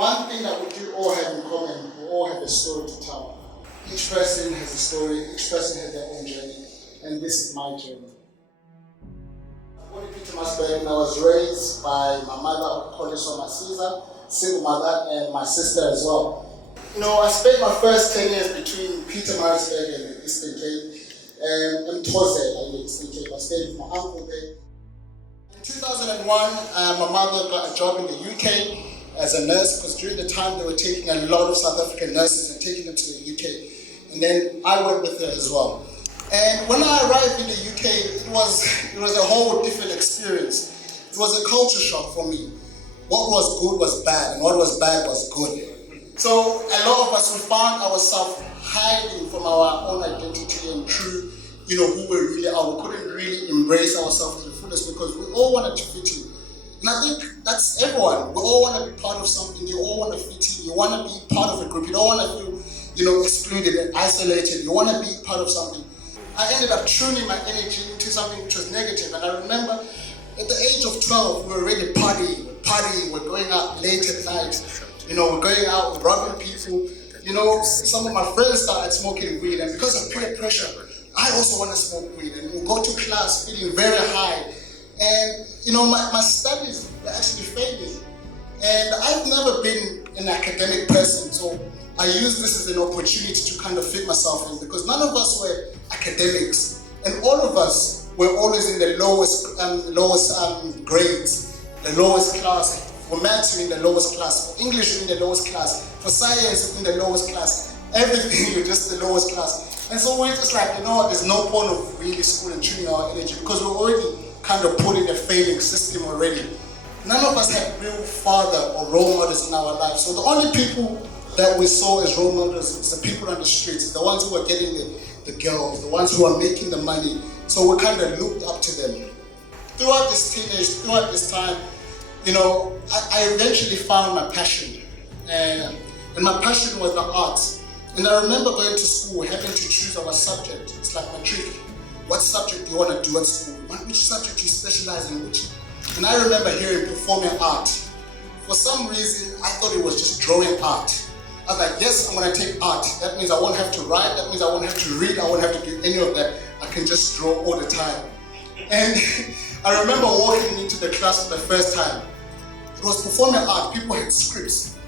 one thing that we do all have in common, we all have a story to tell. Each person has a story, each person has their own journey, and this is my journey. I was raised by my mother, Masiza, single mother, and my sister as well. I spent my first 10 years between Pietermaritzburg and the Eastern Cape, and Toze in the Eastern Cape. I stayed with my uncle there. In 2001, my mother got a job in the UK as a nurse, because during the time they were taking a lot of South African nurses and taking them to the UK. And then I went with her as well. And when I arrived in the UK, it was a whole different experience. It was a culture shock for me. What was good was bad, and what was bad was good. So a lot of us, we found ourselves hiding from our own identity and true, who we really are. We couldn't really embrace ourselves to the fullest because we all wanted to fit in. And I think that's everyone. We all want to be part of something. You all want to fit in. You want to be part of a group. You don't want to feel, excluded and isolated. You want to be part of something. I ended up tuning my energy into something which was negative. And I remember at the age of 12, we were already partying. We're going out late at night. We're going out, we're robbing people. Some of my friends started smoking weed, and because of peer pressure, I also want to smoke weed. And we go to class feeling very high. And, my studies were actually failing. And I've never been an academic person, so I used this as an opportunity to kind of fit myself in, because none of us were academics. And all of us were always in the lowest grades, the lowest class. For maths, you're in the lowest class. For English, you're in the lowest class. For science, you're in the lowest class. Everything, you're just the lowest class. And so we're just like, there's no point of really school and tuning our energy, because we're already kind of put in a failing system already. None of us had real father or role models in our lives. So the only people that we saw as role models is the people on the streets, the ones who were getting the girls, the ones who are making the money. So we kind of looked up to them. Throughout this time, I eventually found my passion, and my passion was the arts. And I remember going to school, having to choose our subject. It's like matric. What subject do you want to do at school? Which subject do you specialize in? And I remember hearing performing art. For some reason, I thought it was just drawing art. I was like, yes, I'm going to take art. That means I won't have to write. That means I won't have to read. I won't have to do any of that. I can just draw all the time. And I remember walking into the class for the first time. It was performing art. People had scripts.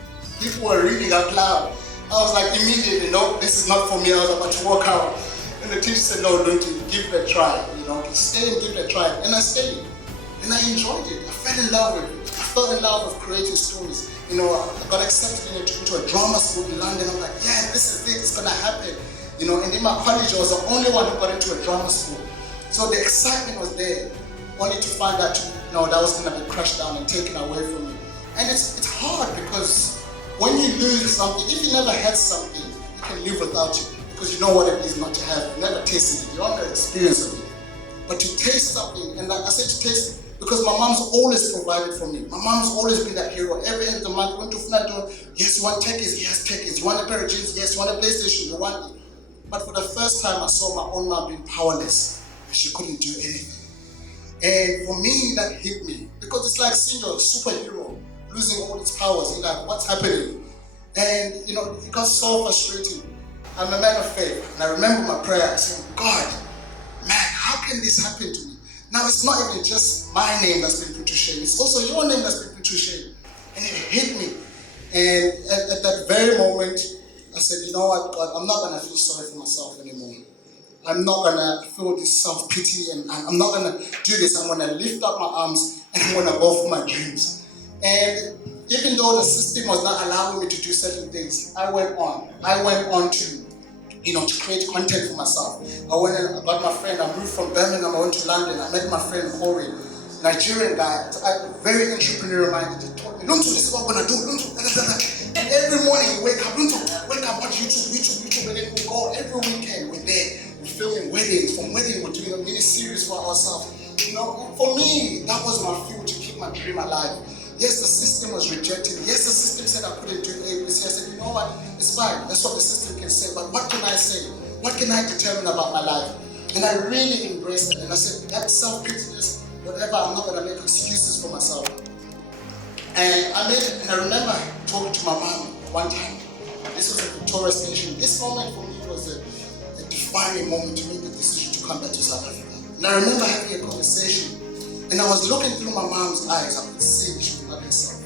People were reading out loud. I was like, immediately, no, this is not for me. I was about to walk out. And the teacher said, no, Luntu, give it a try. Stay and give it a try. And I stayed. And I enjoyed it. I fell in love with it. I fell in love with creating stories. I got accepted into a drama school in London. I'm like, yeah, this is it. It's going to happen. And in my college, I was the only one who got into a drama school. So the excitement was there, only to find out, that was going to be crushed down and taken away from you. And it's hard, because when you lose something, if you never had something, you can live without it, because you know what it is not to have. You never tasted it, you don't have experience of it. But to taste something, and like I said, to taste, because my mom's always provided for me. My mom's always been that hero. Every end of the month, went to Luntu, yes, you want techies? Yes, techies. You want a pair of jeans? Yes, you want a PlayStation? You want it. But for the first time, I saw my own mom being powerless, and she couldn't do anything. And for me, that hit me, because it's like seeing your superhero losing all its powers. You're like, what's happening? And it got so frustrating. I'm a man of faith, and I remember my prayer saying, God, man, how can this happen to me? Now, it's not even just my name that's been put to shame, it's also your name that's been put to shame. And it hit me. And at that very moment, I said, you know what, God, I'm not going to feel sorry for myself anymore. I'm not going to feel this self-pity, and I'm not going to do this. I'm going to lift up my arms, and I'm going to go for my dreams. And even though the system was not allowing me to do certain things, I went on to to create content for myself. I went and I got my friend. I moved from Birmingham. I went to London. I met my friend Corey, Nigerian guy, very entrepreneurial minded. He told me, Luntu, this is what we're gonna do. Luntu, and every morning we wake up, Luntu, wake up, watch YouTube, and then we go every weekend. We're there. We're filming weddings. From wedding, we're doing a mini series for ourselves. For me, that was my fuel to keep my dream alive. Yes, the system was rejected. Yes, the system said I couldn't do ABC. I said, you know what? It's fine. That's what the system can say. But what can I say? What can I determine about my life? And I really embraced it. And I said, that self-pitiness, whatever, I'm not going to make excuses for myself. And I remember talking to my mom one time. This was at Victoria Station. This moment for me was a defining moment to make the decision to come back to South Africa. And I remember having a conversation, and I was looking through my mom's eyes. I could see she was not herself.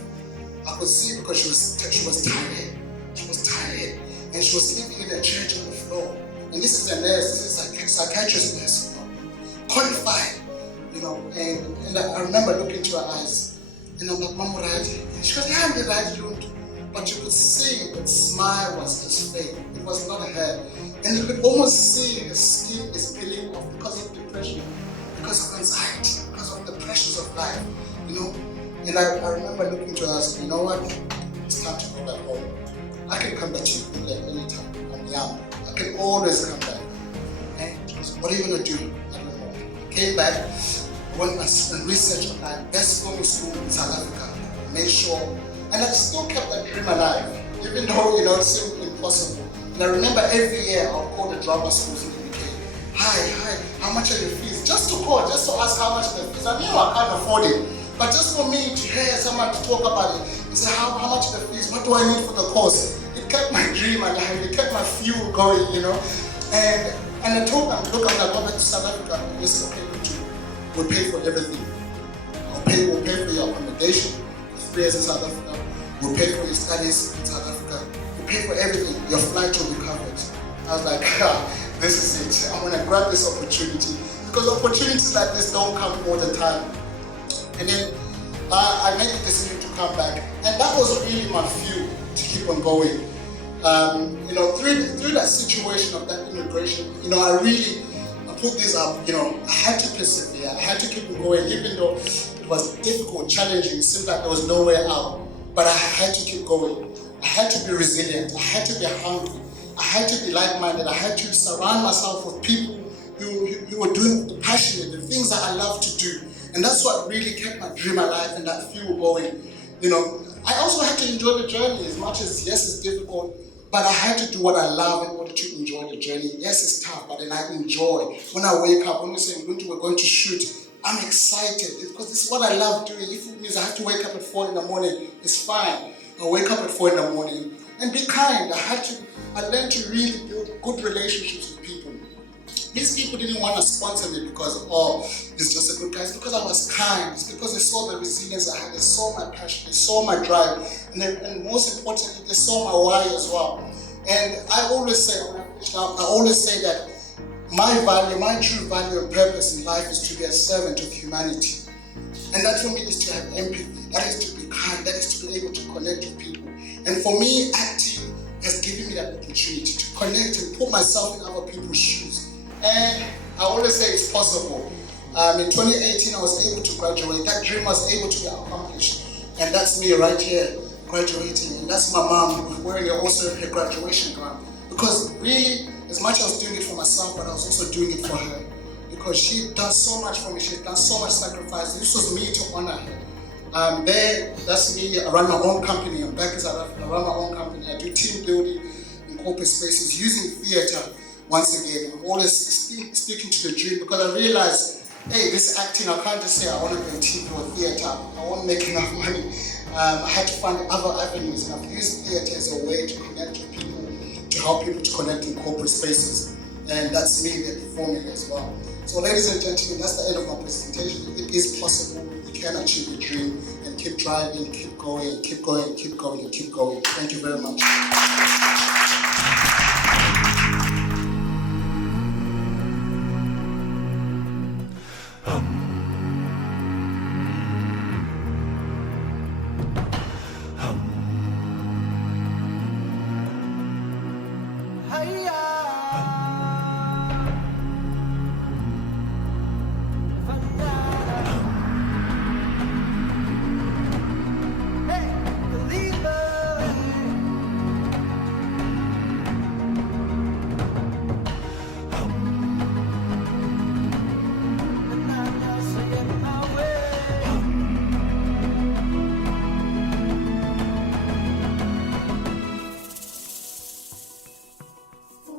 I could see because she was tired. She was tired, and she was sleeping in a church on the floor. And this is a nurse. This is a psychiatrist nurse, qualified, And I remember looking into her eyes. And I'm like, Mama, right? And she goes, yeah, I'm right, Luntu. But you could see that smile was just fake. It was not her. And you could almost see her skin is peeling off because of depression, because of anxiety, because of the pressures of life, And I remember looking to her and saying, you know what? It's time to go back home. I can come back to you anytime. I'm young. I can always come back. And she goes, what are you going to do? I don't know. I came back. Went and researched online, best film school in South Africa, made sure, and I still kept that dream alive, even though it seemed impossible. And I remember every year I would call the drama schools in the UK. Hi, how much are your fees? Just to call, just to ask how much are the fees. I knew I can't afford it, but just for me to hear someone to talk about it, and say how much are the fees? What do I need for the course? It kept my dream alive. It kept my fuel going, And I told them, look, I'm going back to South Africa. And they said, okay. We'll pay for everything. We'll pay for your accommodation, 3 years in South Africa. We'll pay for your studies in South Africa. We'll pay for everything. Your flight will be covered. I was like, this is it. I'm gonna grab this opportunity because opportunities like this don't come all the time. And then I made the decision to come back, and that was really my fuel to keep on going. Through that situation of that immigration, I really put this up, I had to persevere, I had to keep going, even though it was difficult, challenging, it seemed like there was no way out, but I had to keep going. I had to be resilient, I had to be hungry, I had to be like-minded, I had to surround myself with people who were doing the passionate, the things that I love to do, and that's what really kept my dream alive and that fuel going. I also had to enjoy the journey as much as, yes, it's difficult, but I had to do what I love in order to enjoy the journey. Yes, it's tough, but then I enjoy. When I wake up, when we say, Luntu, we're going to shoot, I'm excited because this is what I love doing. If it means I have to wake up at 4 in the morning, it's fine. I'll wake up at 4 in the morning and be kind. I learned to really build good relationships with people. These people didn't want to sponsor me because, he's just a good guy. It's because I was kind. It's because they saw the resilience I had. They saw my passion. They saw my drive. And most importantly, they saw my why as well. And I always say, that my true value and purpose in life is to be a servant of humanity. And that for me is to have empathy. That is to be kind. That is to be able to connect with people. And for me, acting has given me that opportunity to connect and put myself in other people's shoes. And I always say it's possible. In 2018, I was able to graduate. That dream was able to be accomplished. And that's me right here, graduating. And that's my mom wearing also her graduation gown. Because really, as much as I was doing it for myself, but I was also doing it for her. Because she does so much for me. She's done so much sacrifice. This was me to honor her. That's me. I run my own company. I'm back in South Africa. I run my own company. I do team building in corporate spaces using theater. Once again, I'm always speaking to the dream because I realized, hey, this acting, I can't just say I want to be in TV or theater. I won't make enough money. I had to find other avenues, and I've used theater as a way to connect with people, to help people to connect in corporate spaces. And that's me, the performing as well. So ladies and gentlemen, that's the end of my presentation. It is possible. You can achieve your dream and keep driving, keep going, keep going, keep going, and keep going. Thank you very much. Hiya.